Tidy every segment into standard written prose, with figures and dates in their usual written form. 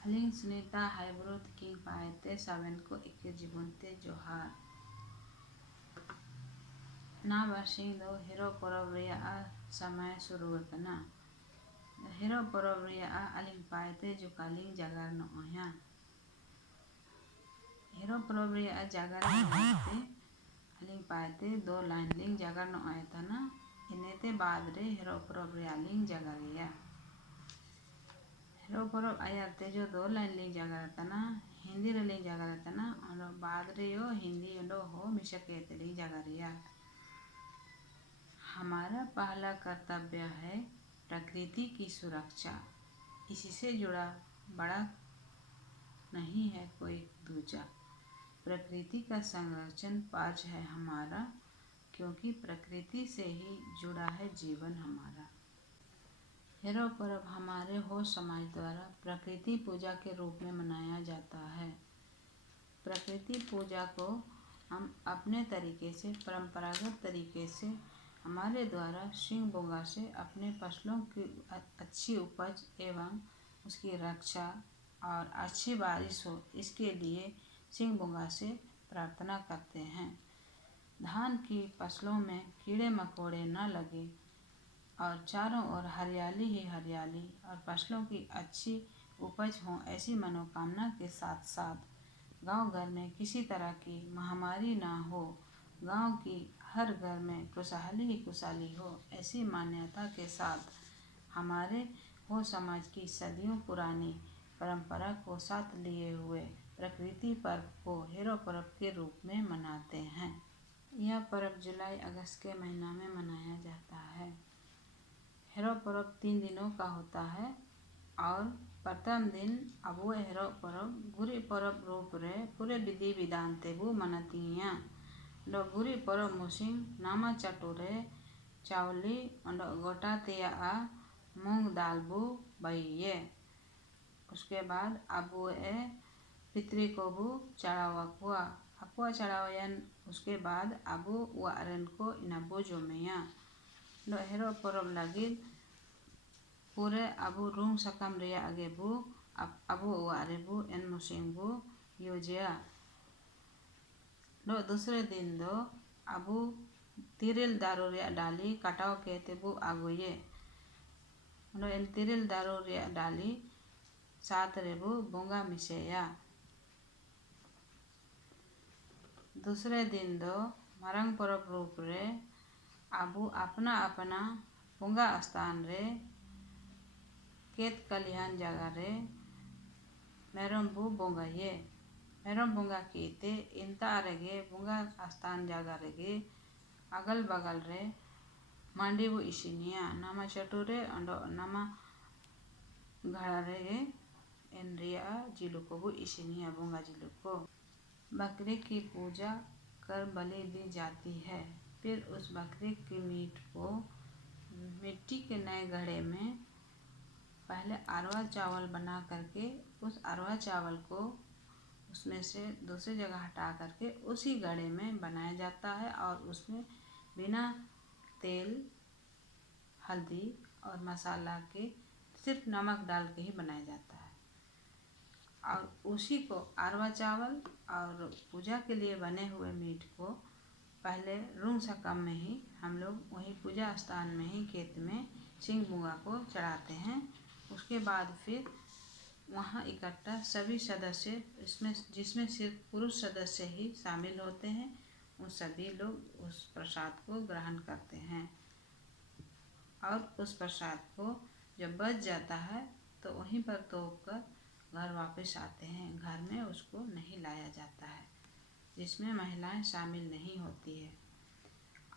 Aling sunita hybrid king paete saben ko ikejibunte johar. Na basing do hero porob reya samay suru kana. Hero porob reya aling paete jukaling jagar no oya. Hero porob reya jagar no oete aling paete do line ling jagar no oeta na inete बाद रे hero porob reya ling jagar ya. Hero porob ayarte जो दो line ली जागर तना हिंदी रे ली जागर तना और बाद रे यो हिंदी यो हो मिशकेत ली जागरिया। हमारा पहला कर्तव्य है प्रकृति की सुरक्षा। इससे जुड़ा बड़ा नहीं है कोई दूजा। प्रकृति का संरक्षण फर्ज है हमारा, क्योंकि प्रकृति से ही जुड़ा है जीवन हमारा। हेरो पर्व हमारे हो समाज द्वारा प्रकृति पूजा के रूप में मनाया जाता है। प्रकृति पूजा को हम अपने तरीके से परंपरागत तरीके से हमारे द्वारा सिंह बोगा से अपने फसलों की अच्छी उपज एवं उसकी रक्षा और अच्छी बारिश हो, इसके लिए सिंह बोगा से प्रार्थना करते हैं। धान की फसलों में कीड़े मकोड़े न लगे और चारों ओर हरियाली ही हरियाली और फसलों की अच्छी उपज हो, ऐसी मनोकामना के साथ साथ गांव घर में किसी तरह की महामारी ना हो, गांव की हर घर में खुशहाली ही खुशहाली हो, ऐसी मान्यता के साथ हमारे हो समाज की सदियों पुरानी परंपरा को साथ लिए हुए प्रकृति पर्व को हेरो पर्व के रूप में मनाते हैं। यह पर्व जुलाई अगस्त के महीना में मनाया जाता है। हेरो पर्व 3 दिनों का होता है और प्रथम दिन अबू हेरो पर्व गुरी पर्व रूप रे पूरे विधि विधान तेबू मनतिया लो गुरी पर्व मुसिंग नामा चटोरे चावली गोटा तेया मूंग दाल बू बइये। उसके बाद अबू पितरी को बू चढ़ावा अपुआ चढ़ावयन। उसके बाद अबू वारन को इनबू जोमिया लो हेरो पर्व लगी पूरे अबू रूम सकम रिया आगे बू अबू वारे बू एन मुसिंग बू यूजिया लो दूसरे दिन दो अबू तिरिल दारू रिया डाली कटाव कहते बू आगुये लो इन तिरिल दारू रिया डाली साथ रेबू बोंगा मिसेया। दूसरे दिन दो मरंग पर्व रूप रे अबू अपना अपना बोंगा स्थान रे केत कलिहान जगह रे मेरम बू बोंगा ये मेरम बोंगा कीते इंता रेगे बोंगा स्थान जगह रेगे अगल बगल रे मांडी बू इसिनिया नामा चटूरे अंडो नामा घड़ा रेगे इन रिया जिलू को बू इसिनिया बोंगा जिलू को बकरे की पूजा कर बलि दी जाती है। फिर उस बकरे के मीट को मिट्टी के नए घड़े में पहले अरवा चावल बना करके उस अरवा चावल को उसमें से दूसरी जगह हटा करके उसी घड़े में बनाया जाता है और उसमें बिना तेल हल्दी और मसाला के सिर्फ नमक डाल के ही बनाया जाता है और उसी को अरवा चावल और पूजा के लिए बने हुए मीट को पहले रूम सकम में ही हम लोग वहीं पूजा स्थान में ही खेत में सिंह बुआ को चढ़ाते हैं। उसके बाद फिर वहाँ इकट्ठा सभी सदस्य इसमें जिसमें सिर्फ पुरुष सदस्य ही शामिल होते हैं, उन सभी लोग उस प्रसाद को ग्रहण करते हैं और उस प्रसाद को जब बच जाता है तो वहीं पर तोप कर घर वापस आते हैं। घर में उसको नहीं लाया जाता है, जिसमें महिलाएं शामिल नहीं होती है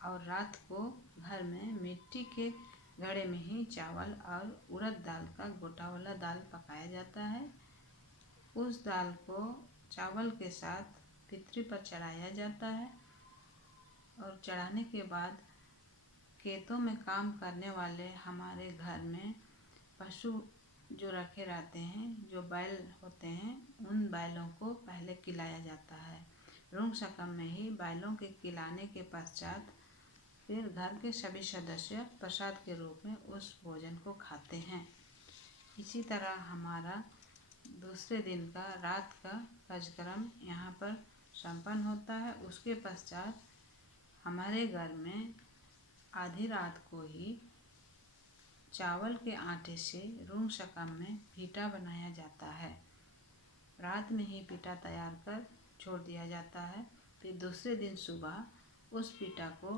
और रात को घर में मिट्टी के घड़े में ही चावल और उड़द दाल का गोटा वाला दाल पकाया जाता है। उस दाल को चावल के साथ पितरी पर चढ़ाया जाता है और चढ़ाने के बाद खेतों में काम करने वाले हमारे घर में पशु जो रखे रहते हैं, जो बैल होते हैं, उन बैलों को पहले खिलाया जाता है। रूम सकम में ही बैलों के खिलाने के पश्चात फिर घर के सभी सदस्य प्रसाद के रूप में उस भोजन को खाते हैं। इसी तरह हमारा दूसरे दिन का रात का कार्यक्रम यहाँ पर संपन्न होता है। उसके पश्चात हमारे घर में आधी रात को ही चावल के आटे से रूंग शकम में पीठा बनाया जाता है। रात में ही पीठा तैयार कर छोड़ दिया जाता है। फिर दूसरे दिन सुबह उस पीठा को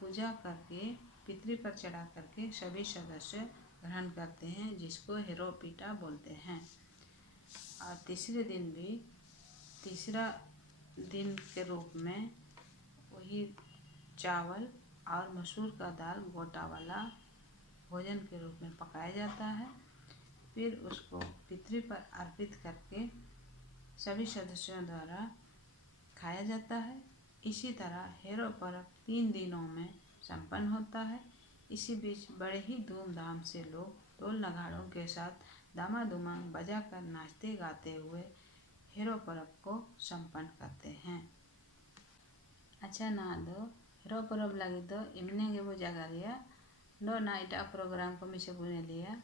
पूजा करके पितरी पर चढ़ा करके सभी सदस्य ग्रहण करते हैं, जिसको हेरो पीठा बोलते हैं। और तीसरे दिन भी तीसरा दिन के रूप में वही चावल और मसूर का दाल गोटा वाला भोजन के रूप में पकाया जाता है। फिर उसको पितरी पर अर्पित करके सभी सदस्यों द्वारा खाया जाता है। इसी तरह हेरो पर्व 3 दिनों में संपन्न होता है। इसी बीच बड़े ही धूमधाम से लोग ढोल नगाड़ों के साथ दामाद उमंग बजा कर नाचते गाते हुए हेरो पर्व को संपन्न करते हैं। अच्छा ना दो हेरो पर्व लगी दो इमने गेबो जगह लिया दो ना इटा प्रोग्राम को मिसे बुने लिया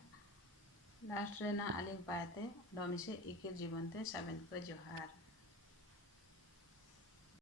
लास्ट रे ना अलिंग पाते दो मिसे इके जीवन ते सबन को जोहार।